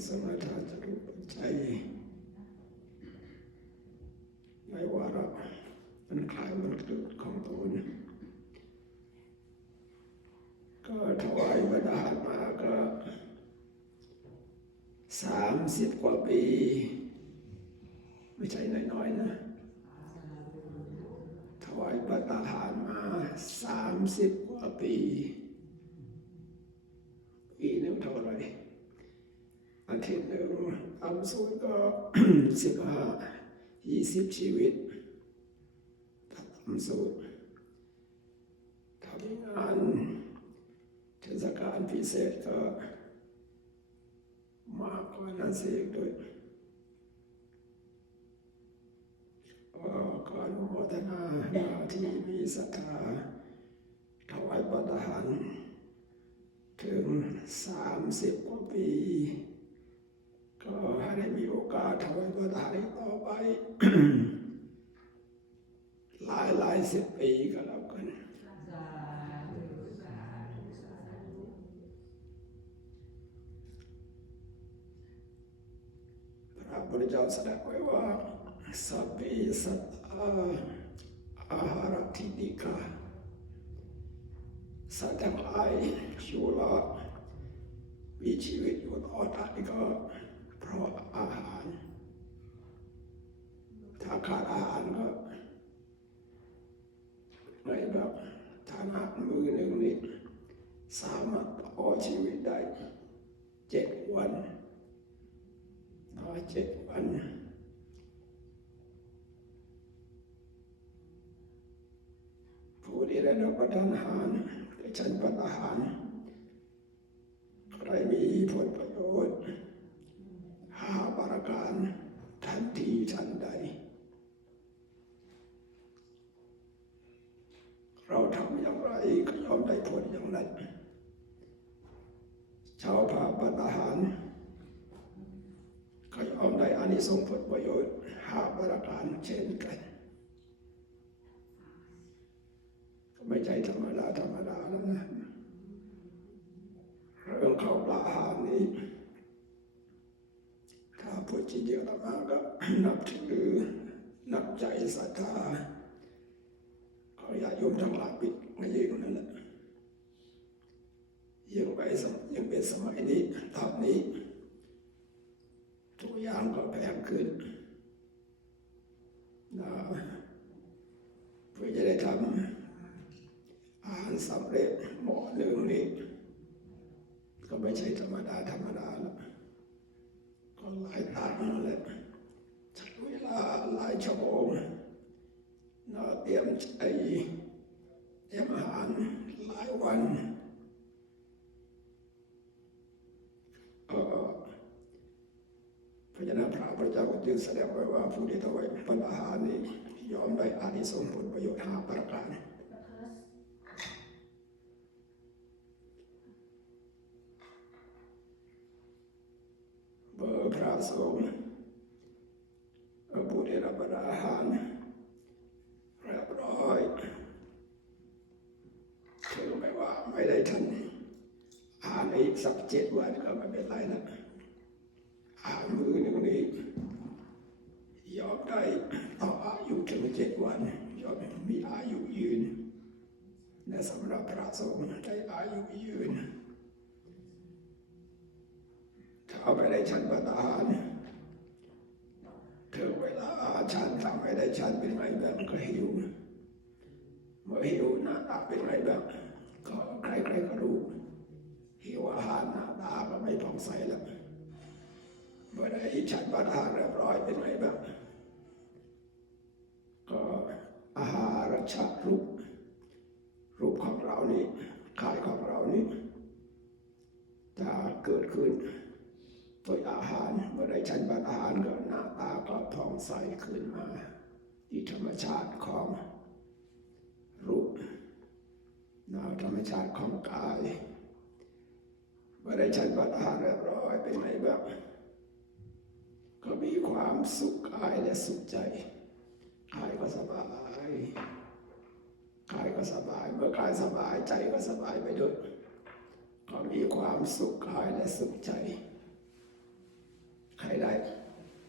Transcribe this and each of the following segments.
เครื่องสังฆทานจตุปัจจัยในวาระมันคลายวันเกิดของตนก็ถวายปัตตาหามาก็สามสิบกว่าปี ไม่ใช่น้อยๆนะถวายปัตตาหารมาสามสิบกว่าปีปีนึ่งเท่าไหร อาทิตย์หนึ่งอัมสุดก็สิบห้ายี่สิบชีวิตอัมสุดทำงานเทศกาลพิเศษก็มากกว่านั้นเสียด้วยก็ขออนุโมทนาที่มีศรัทธาถวายปัตตาหารถึงสามสิบกว่าปี ก็ให้ได้มีโอกาสถวายปัตตาหารต่อไป หลายหลายสิบปีก็แล้วกันพระพุทธเจ้าแสดงไว้ว่าสัพเพสัตตาอาหารทินิกาสัตว์ทั้งหลายอยู่รอดมีชีวิตอยู่ต่อได้ก็ อาหาร ถ้าขาดอาหารก็ในแบบฐานะมือหนึ่งนี่สามารถต่อชีวิตได้เจ็ดวันต่อเจ็ดวันผู้ที่ได้รับประทานอาหารได้ฉันประทานอาหารใครมีผลประโยชน์ การทันทีทันใด เราทำอย่างไรก็ยอมได้ผลอย่างนั้น ชาวพาปทานอาหารก็ยอมได้อานิสงส์ผลประโยชน์หาประการเช่นกันก็ไม่ใช่ธรรมดาธรรมดาแล้วนะ เรื่องเข้าปลาอาหารนี้ ถ้าพูดจริงๆแล้วมาก็นับถือนับใจศรัทธาขออย่าติโยมทั้งหลายปิดไม่ยืนนั่นแหละยังไปสมยังเป็นสมัยนี้ตอนนี้ทุกอย่างก็แพงขึ้นนะเพื่อจะได้ทำอาหารสำเร็จหมอหนึ่งนี่ก็ไม่ใช่ธรรมดาธรรมดาแล้ว ก็หลายตันนั่นแหละใช้เวลาหลายชั่วโมงนะเตรียมใจเตรียมอาหารหลายวันเออพระเจ้าพระพุทธเจ้าก็จึงแสดงไว้ว่าผู้ที่ถวายปัญอาหารนี้ยอมได้อานิสงส์ผลประโยชน์ห้าประการเบอร์ พระสงฆ์เอ่อผู้ที่รับประทานอาหารเรียบร้อยถึงแม้ว่าไม่ได้ทันอาหารอีกสักเจ็ดวันก็ไม่เป็นไรนะอามือหนึ่งนี้ยอมได้ต่ออายุถึงเจ็ดวันยอมมีอายุยืนและสำหรับพระสงฆ์ได้อายุยืนาไม่ได้ฉันประทานถึงเวลาฉันทำไม่ได้ฉันเป็นไงแบบก็หิวเมื่อหิวหน้าตาเป็นไงแบบก็ใครๆก็รู้หิวอาหารหน้าตาก็ไม่ผ่องใสแล้วเมื่อได้ฉันประทานเรียบร้อยเป็นไงบ้างก็อาหารชารูปรูปของเรานี่กายของเรานี่จะเกิดขึ้น ชั้ฉันบัตอาดาลก็หน้าตาก็ผ่องใสขึ้นมาที่ธรรมชาติของรูปนาธรรมชาติของกายเมื่อได้ชั้นบัตอาดาลเรียบร้อยเป็นไงบ้างก็มีความสุขกายและสุขใจกายก็สบายกายก็สบาย เมื่อกายสบายใจก็สบายไปด้วยก็มีความสุขกายและสุขใจ ใครได้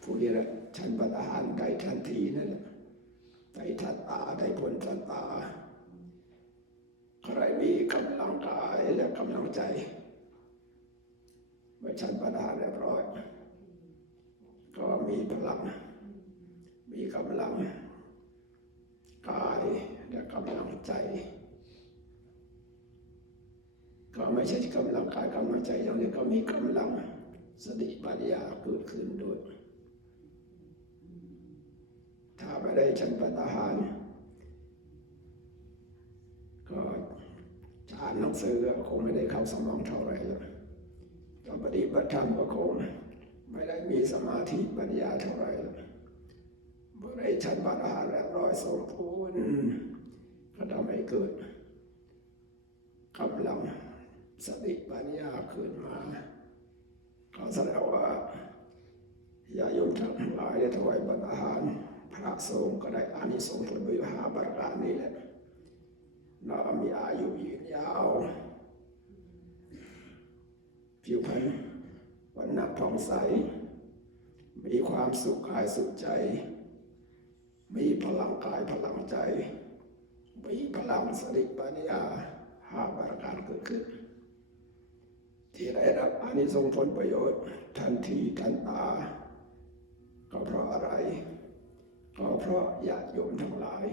ผู้ที่ได้ชั้นปัตหารได้ทันทีนั่นแหละได้ทันตาได้ผลทันตา ใครมีกำลังกายและกำลังใจเมื่อชั้นปัตหารเรียบร้อย ก็มีพลัง มีกำลังกายและกำลังใจ ก็ไม่ใช่กำลังกายกำลังใจอย่างเดียก็มีกำลัง สติปัญญาเกิดขึ้นด้วย ถ้าไม่ได้ฉันปัตหารก็อ่านหนังสือคงไม่ได้เข้าสมองเท่าไหร่แล้วก็ปฏิบัติธรรมก็คงไม่ได้มีสมาธิปัญญาเท่าไหร่แล้วเมื่อได้ฉันปัตหารแล้วร้อยสมบูรณ์ก็ทำให้เกิดกำลังสติปัญญาขึ้นมา แสดงว่าญาโยมทั้งหลายได้ถวายบัตรอาหาร พระสงฆ์ก็ได้อานิสงส์ผลประโยชน์หารการนี้แหละเรามีอายุยืนยาวผิวพรรณวันหนักผ่องใส มีความสุขกายสุขใจ มีพลังกายพลังใจ มีพลังสติปัญญาหาปรการเกิดขึ้น ที่ได้รับอานิสงส์ผลประโยชน์ ทันทีทันตาก็เพราะอะไร ก็เพราะญาติโยมทั้งหลาย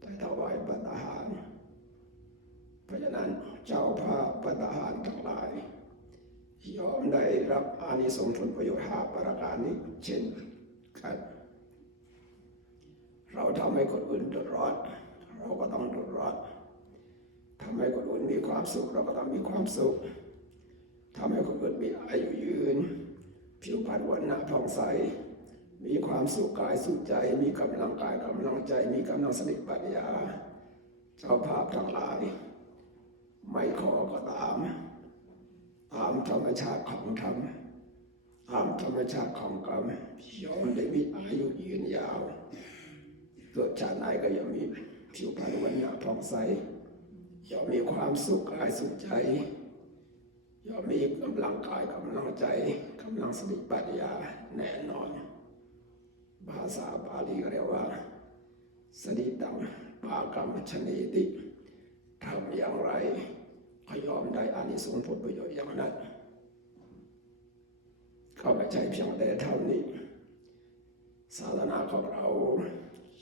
ได้ถวายปัตตาหาร เพราะฉะนั้นเจ้าภาพปัตตาหารทั้งหลายยอมได้รับอานิสงส์ผลประโยชน์หาประการนี้เช่นกันเราทำให้คนอื่นเดือดร้อนเราก็ต้องเดือดร้อนทำให้คนอื่นมีความสุข เราก็ต้องมีความสุข ทำให้คนอื่นมีอายุยืน ผิวพรรณวันหนาผ่องใส มีความสุขกายสุขใจ มีกำลังกายกำลังใจ มีกำลังสติปัญญาเจ้าภาพทั้งหลาย ไม่ขอก็ตาม ตามธรรมชาติของธรรมตามธรรมชาติของกรรมยอมได้มีอายุยืนยาวเกิดชาติไหนก็ยังมีผิวพรรณวันหนาผ่องใสย่อมมีความสุขกายสุขใจ ย่อมมีกำลังกายกำลังใจกำลังสติปัญญาแน่นอน ภาษาบาลีเรียกว่า สติตังปากรรมชนีติทำอย่างไรก็ยอมได้อานิสงส์ผลประโยชน์อย่างนั้นก็ไม่ใช่เพียงแต่เท่านี้ ศาสนาของเรา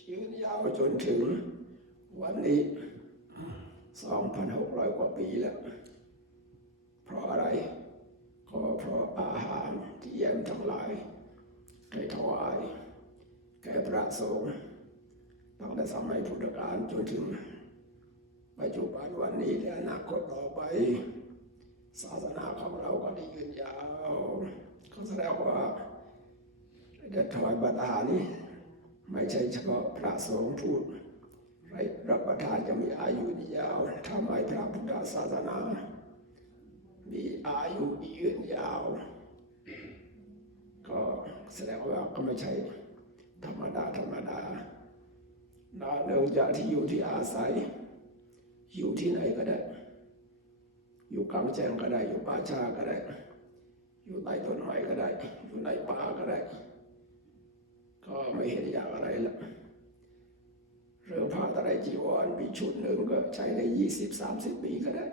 ยืนยาวจนถึงวันนี้ 2,600 กว่าปีแล้ว เพราะอะไร ก็เพราะอาหารที่แยมทั้งหลายได้ถวายแก่พระสงฆ์ตั้งแต่สมัยพุทธกาลจนถึงปัจจุบันวันนี้และอนาคตต่อไป ศาสนาของเราก็ได้ยืนยาวก็แสดงว่าได้ถวายบัตรอาหารนี้ไม่ใช่เฉพาะพระสงฆ์พูดให้รับประทานจะมีอายุยาวทำให้พระพุทธศาสนา มีอายุยืนยาว ก็แสดงว่าก็ไม่ใช่ธรรมดาธรรมดานาเนื่องจากที่อยู่ที่อาศัย อยู่ที่ไหนก็ได้ อยู่กลางแจ้งก็ได้ อยู่ป่าชาก็ได้ อยู่ใต้ต้นไม้ก็ได้ อยู่ในป่าก็ได้ ก็ไม่เห็นอยากอะไรละเรื่องผ้าตะไลจีวรมีชุดหนึ่งก็ใช้ได้ยี่สิบสามสิบปีก็ได้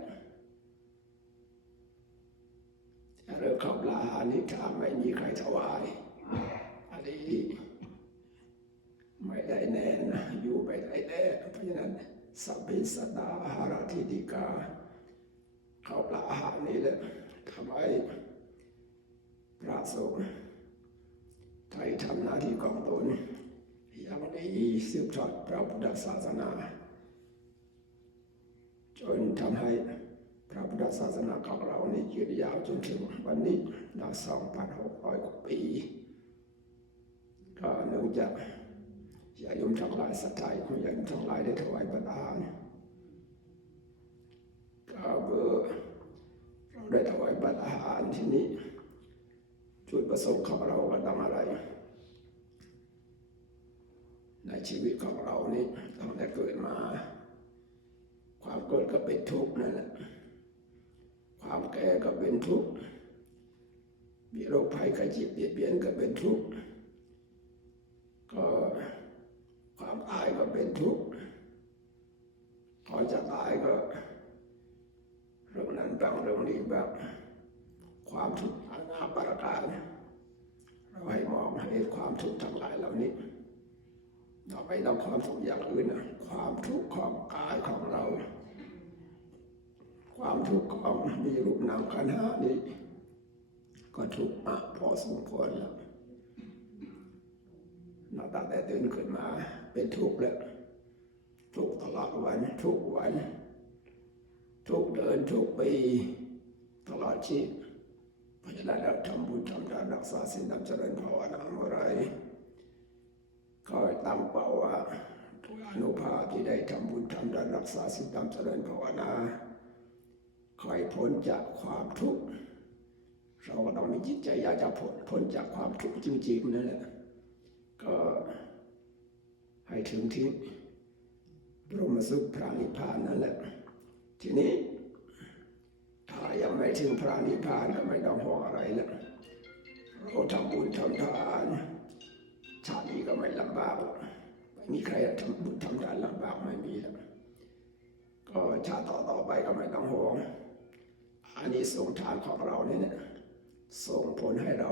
เรื่องข้าวปลาอาหารนี่ถ้าไม่มีใครถวาย อันนี้ไม่ได้แน่นะอยู่ไม่ได้แน่เพราะฉะนั้นสัพพิสตาอาหารทิติกาข้าวปลาอาหารนี่แหละทำให้พระสงฆ์ไทยทำหน้าที่ของตนอย่างนี้สืบทอดพระพุทธศาสนา จนทำให้ พระพุทธศาสนาของเรานี่ยืนยาวจนถึงวันนี้นะ2,600กว่าปีก็เนื่องจากญาติโยมทั้งหลายสัตย์ของญาติโยมทั้งหลายได้ถวายปัจทานก็เมื่อเราได้ถวายปัจทานที่นี้จุดประสงค์ของเราก็ต้องอะไร ในชีวิตของเรานี่ตั้งแต่เกิดมา ความเกิดก็เป็นทุกข์นั่นแหละ ความแก่ก็เป็นทุกข์มีโรคภัยไข้เจ็บเบียดเบียนก็เป็นทุกข์ก็ความตายก็เป็นทุกข์ก่อนจะตายก็เรื่องนั้นบ้างเรื่องนี้บ้างความทุกข์อานาปรการเราให้มองให้ความทุกข์ทั้งหลายเหล่านี้เราไม่ต้องความทุกข์อย่างอื่นนะความทุกข์ของกายของเรา ความทุกข์ของมีรูปนามขันห้านี้ก็ทุกข์มากพอสมควรแล้วเราตั้งแต่ตื่นขึ้นมาเป็นทุกข์แล้วทุกตลอดวันทุกวัน ทุกเดินทุกปีตลอดชีพเพราะฉะนั้นเราทำบุญทำทานรักษาศีลทำเจริญภาวนาเมื่อไรก็ตั้งเป้าว่าทุกอนุภาพที่ได้ทำบุญทำทานรักษาศีลทำเจริญภาวนา คอยพ้นจากความทุกข์เราก็ต้องมีจิตใจอยากจะพ้นพ้นจากความทุกข์จริงๆนั่นแหละก็ให้ถึงที่บรมสุขพระนิพพานนั่นแหละ ทีนี้ถ้ายังไม่ถึงพระนิพพานก็ไม่ต้องห่วงอะไรแล้วเราทำบุญทำทานชาตินี้ก็ไม่ลำบากไม่มีใครทำบุญทำทานลำบากไม่มีแล้วก็ชาติต่อๆไปก็ไม่ต้องห่วง อันนี้ส่งทานของเราเนี่ยนะส่งผลให้เรา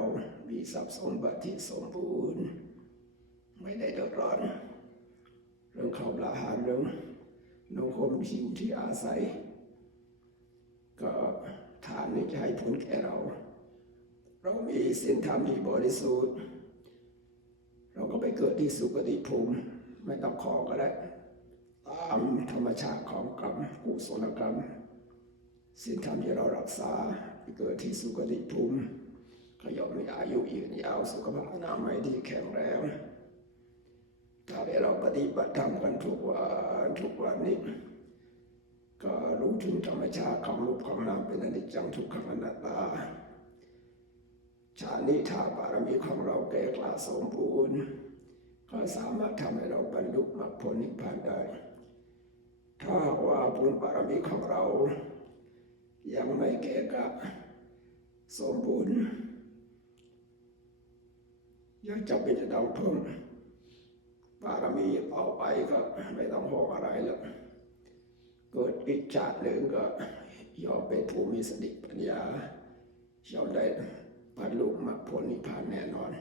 มีทรัพย์สมบัติที่สมบูรณ์ ไม่ได้เดือดร้อน เรื่องข้าวปลาอาหารเรื่องนุ่งห่มหิวที่อาศัย ก็ทานนี้จะให้ผลแก่เรา เรามีศีลธรรมที่บริสุทธิ์ เราก็ไปเกิดที่สุคติภูมิไม่ต้องขอก็ได้ ตามธรรมชาติของกรรมกุศลกรรม ศีลธรรมที่เรารักษาเกิดที่สุคติภูมิก็ย่อมมีอายุยืนยาวสุขภาพอนามัยที่แข็งแรงถ้าได้เราปฏิบัติธรรมกันทุกวันทุกวันนี้ ก็รู้ถึงธรรมชาติของรูปของนามเป็นอนิจจังทุกขังอนัตตาชาติธาบารมีของเราแก่กล้าสมบูรณ์ ก็สามารถทำให้เราบรรลุมรรคผลนิพพานได้ ถ้าว่าบุญบารมีของเรา ยังไม่แก่กล้าสมบูรณ์ยังจำเป็นจะต้องเพิ่มบารมีต่อไปก็ไม่ต้องห่วงอะไรแล้วเกิดอีกชาติหนึ่งก็ยอมเป็นผู้มีสติปัญญายอมได้บรรลุมรรคผลนิพพานแน่นอน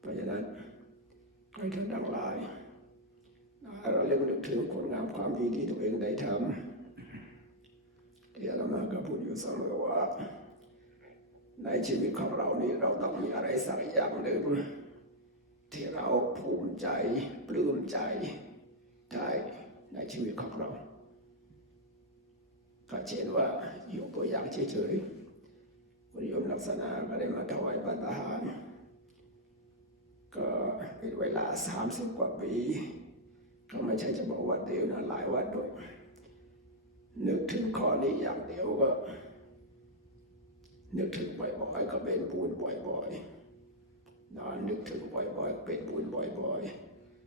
เพราะฉะนั้นให้ท่านทั้งหลาย เราเรียกนึกถึงผลงามความดีที่ตัวเองได้ทำที่อาตมาก็พูดอยู่เสมอว่า ในชีวิตของเรานี้เราต้องมีอะไรสักอย่างหนึ่งที่เราภูมิใจปลื้มใจได้ในชีวิตของเราก็เช่นว่ายกตัวอย่างเฉยๆคุณโยมลักษณะก็ได้มาถวายปัตตาหารก็เป็นเวลาสามสิบกว่าปี ก็ไม่ใช่จะบอกวัดเดียวนะหลายวัดด้วย นึกถึงข้อนี้อย่างเดียวก็ นึกถึงบ่อยๆก็เป็นบุญบ่อยๆนอนนึกถึงบ่อยๆเป็นบุญบ่อย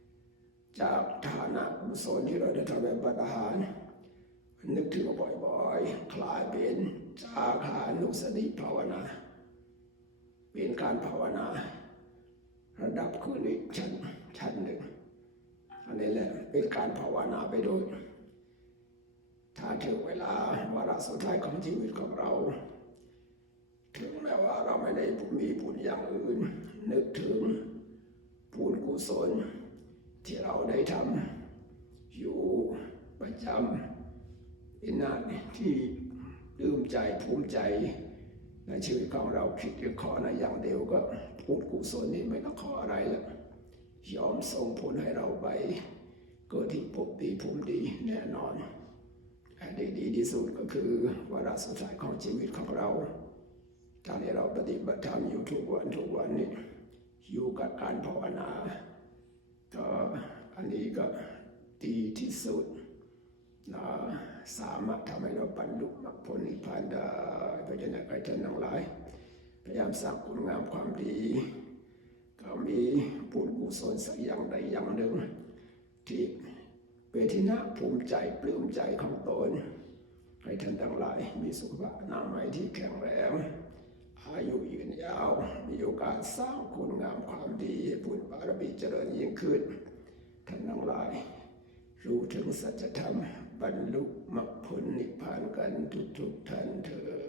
ๆ จากฐานะกุศลที่เราได้ทำเป็นปัตหารนึกถึงบ่อยๆ คลายเป็นจาขานุสติภาวนา เป็นการภาวนา ระดับขึ้นอีกชั้นชั้นหนึ่ง อันนี้แหละเป็นการภาวนาไปโดย ถ้าถึงเวลาวาระสุดท้ายของชีวิตของเรา ถึงแม้ว่าเราไม่ได้มีบุญอย่างอื่น นึกถึงบุญกุศลที่เราได้ทำอยู่ประจำเป็นหน้าที่ลื้มใจภูมิใจในชีวิตของเราคิดจะขอในอย่างเดียวก็บุญกุศลนี่ไม่ต้องขออะไรแล้ว ยอมส่งผลให้เราไปเกิดที่ภพดีภูมิดีแน่นอนได้ดีที่สุดก็คือวาระสุดท้ายของชีวิตของเราการที่เราปฏิบัติธรรมอยู่ทุกวันทุกวันนี้อยู่กับการภาวนาก็อันนี้ก็ดีที่สุดนะสามารถทำให้เราบรรลุมรรคผลนิพพานได้เพราะฉะนั้นใครท่านทั้งหลายพยายามสร้างคุณงามความดี มีบุญกุศลสักอย่างใดอย่างหนึ่ง ที่เป็นที่น่าภูมิใจปลื้มใจของตน ให้ท่านทั้งหลายมีสุขภาพนามัยที่แข็งแรงอายุยืนยาว มีโอกาสสร้างคุณงามความดีให้บุญบารมีเจริญยิ่งขึ้น ท่านทั้งหลาย รู้ถึงสัจธรรมบรรลุมรรคผลนิพพานกันทุกๆท่านเถิด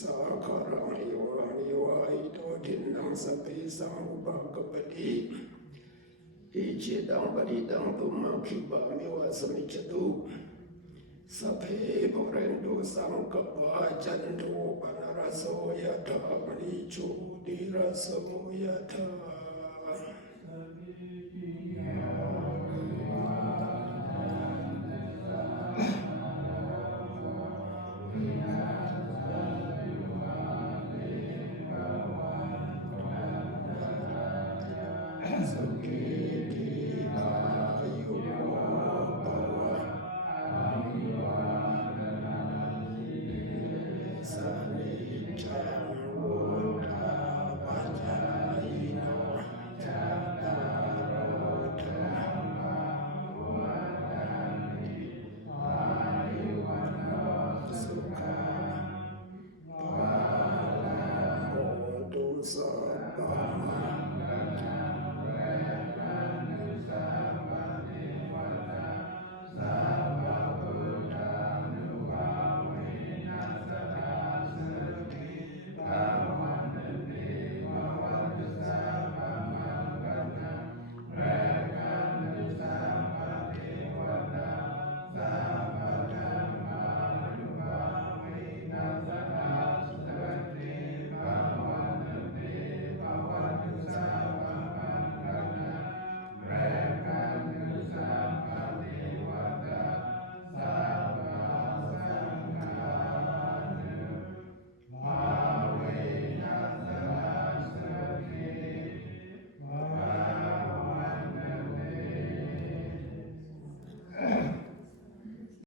สาคารังเอวานิวาอิโตทินังสพเพสังอุปกปปติอิจิตังปริตังตุมังคิปะเมวะสมิจจตุสัพเพปเรนตุสังกปาจันโทปนรสโสยะถามณิโชติรสโสยะถา